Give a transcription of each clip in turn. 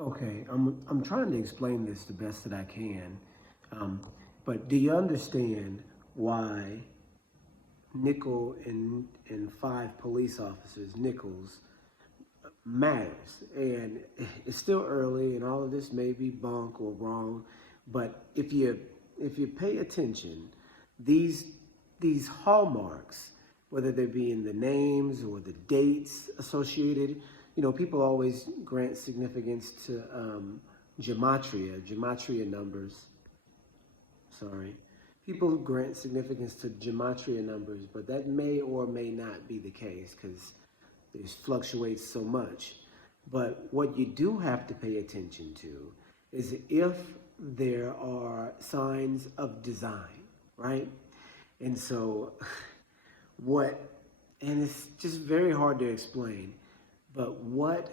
Okay, I'm trying to explain this the best that I can, um, but do you understand why nickel and five police officers nickels matters? And it's still early, and all of this may be bunk or wrong, but if you pay attention, these these hallmarks, whether they be in the names or the dates associated, people always grant significance to gematria numbers. Sorry. People grant significance to gematria numbers, but that may or may not be the case because this fluctuates so much. But what you do have to pay attention to is if there are signs of design, right? And so, what, and it's just very hard to explain, but what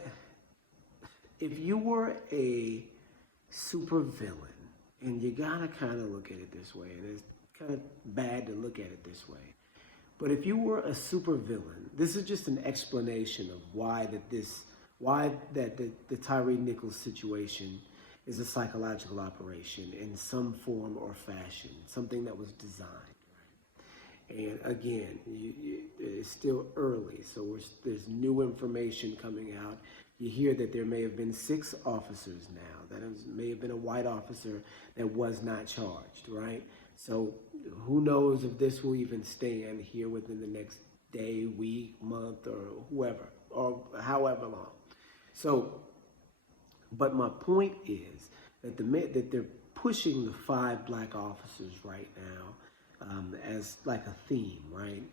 if you were a supervillain, and you gotta kind of look at it this way, and it's kind of bad to look at it this way. But if you were a supervillain, this is just an explanation of why that the Tyree Nichols situation is a psychological operation in some form or fashion, something that was designed. And again, it's still early, so there's new information coming out. You hear that there may have been 6 officers now. May have been a white officer that was not charged, right? So who knows if this will even stand here within the next day, week, month, or whoever, or however long. So, but my point is that they're pushing the 5 black officers right now as like a theme, right?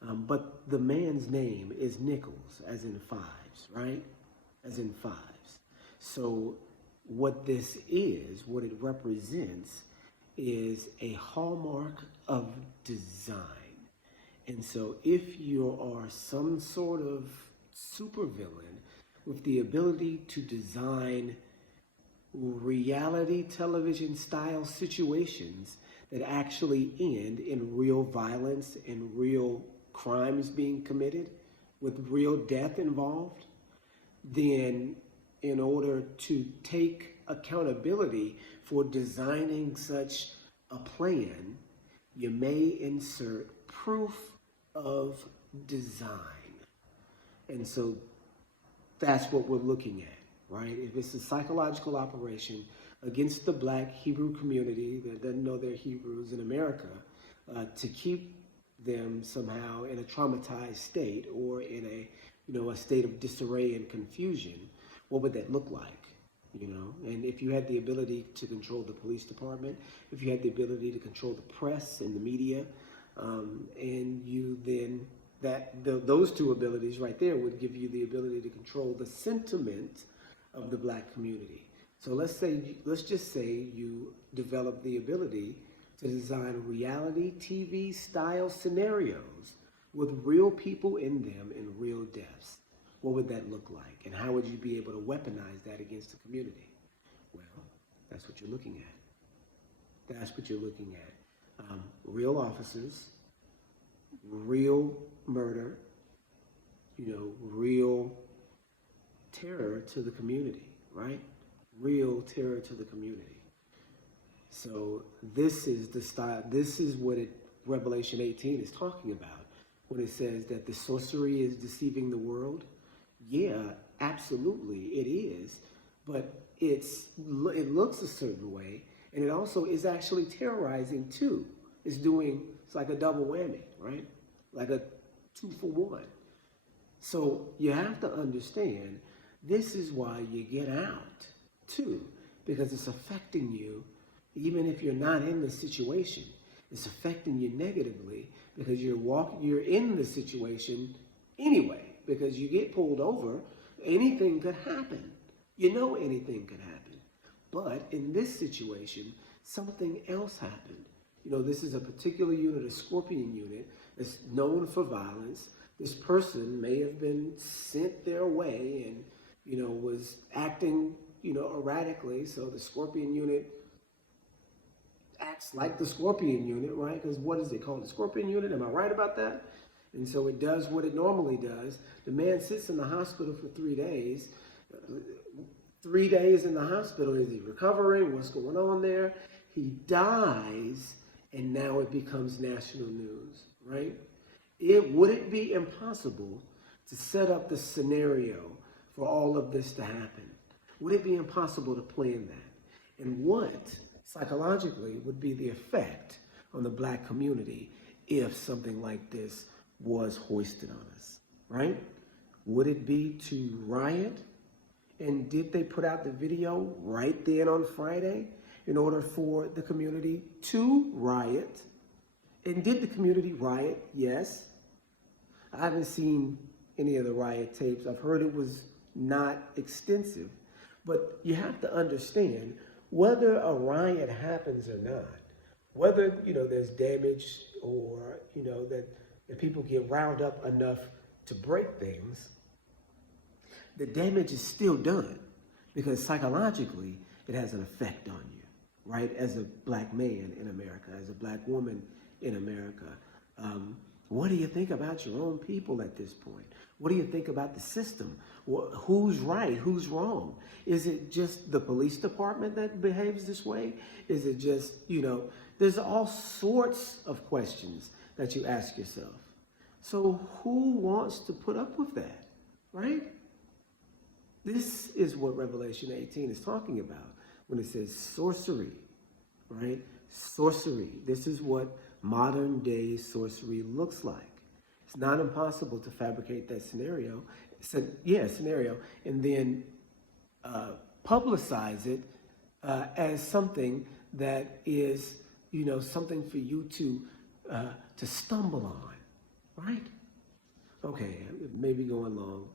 But the man's name is Nichols, as in fives, right? As in fives. So what it represents, is a hallmark of design. And so if you are some sort of supervillain with the ability to design reality television style situations that actually end in real violence and real crimes being committed with real death involved, then in order to take accountability for designing such a plan, you may insert proof of design. And so that's what we're looking at, right? If it's a psychological operation against the black Hebrew community that doesn't know they're Hebrews in America, to keep them somehow in a traumatized state or in a state of disarray and confusion, what would that look like? And if you had the ability to control the police department, if you had the ability to control the press and the media, and you then those 2 abilities right there would give you the ability to control the sentiment of the black community. So let's just say you develop the ability to design reality TV style scenarios with real people in them and real deaths. What would that look like? And how would you be able to weaponize that against the community? Well, that's what you're looking at. That's what you're looking at. Real officers, real murder, real terror to the community, right? Real terror to the community. So this is the style, this is what Revelation 18 is talking about when it says that the sorcery is deceiving the world. Yeah, absolutely, it is. But it looks a certain way, and it also is actually terrorizing too. It's like a double whammy, right? Like a 2-for-1. So you have to understand this is why you get out too, because it's affecting you even if you're not in the situation. It's affecting you negatively because you're in the situation anyway, because you get pulled over, anything could happen. Anything could happen. But in this situation, something else happened. This is a particular unit, a Scorpion unit, that's known for violence. This person may have been sent their way and, was acting, erratically. So the Scorpion unit acts like the Scorpion unit, right? Because what is it called? The Scorpion unit? Am I right about that? And so it does what it normally does. The man sits in the hospital for 3 days. 3 days in the hospital. Is he recovering? What's going on there? He dies, and now it becomes national news, right? Would it be impossible to set up the scenario for all of this to happen? Would it be impossible to plan that? And what psychologically would be the effect on the black community if something like this was hoisted on us, right? Would it be to riot? And did they put out the video right then on Friday in order for the community to riot? And did the community riot? Yes. I haven't seen any of the riot tapes. I've heard it was not extensive. But you have to understand, whether a riot happens or not, whether, there's damage or, that people get riled up enough to break things, the damage is still done, because psychologically it has an effect on you, right? As a black man in America, as a black woman in America, what do you think about your own people at this point? What do you think about the system? Who's right? Who's wrong? Is it just the police department that behaves this way? Is it just, there's all sorts of questions that you ask yourself. So who wants to put up with that, right? This is what Revelation 18 is talking about when it says sorcery, right? Sorcery. This is what modern day sorcery looks like. It's not impossible to fabricate that scenario, and then publicize it as something that is, something for you to stumble on, right? Okay, maybe going long.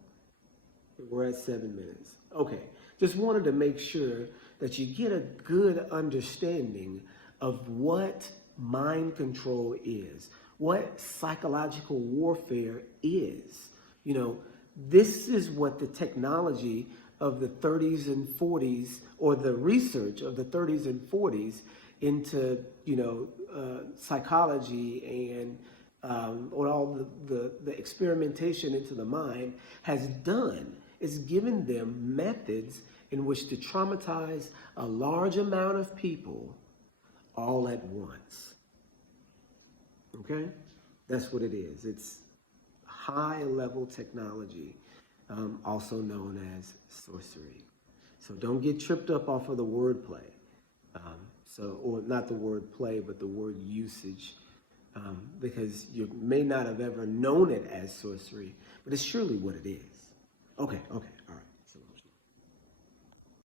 We're at 7 minutes. Okay, just wanted to make sure that you get a good understanding of what mind control is, what psychological warfare is. This is what the technology of the 30s and 40s, or the research of the 30s and 40s into, psychology and or all the experimentation into the mind has done. It's given them methods in which to traumatize a large amount of people all at once. Okay? That's what it is. It's high-level technology, also known as sorcery. So don't get tripped up off of the wordplay. Or not the word play, but the word usage, because you may not have ever known it as sorcery, but it's surely what it is. Okay.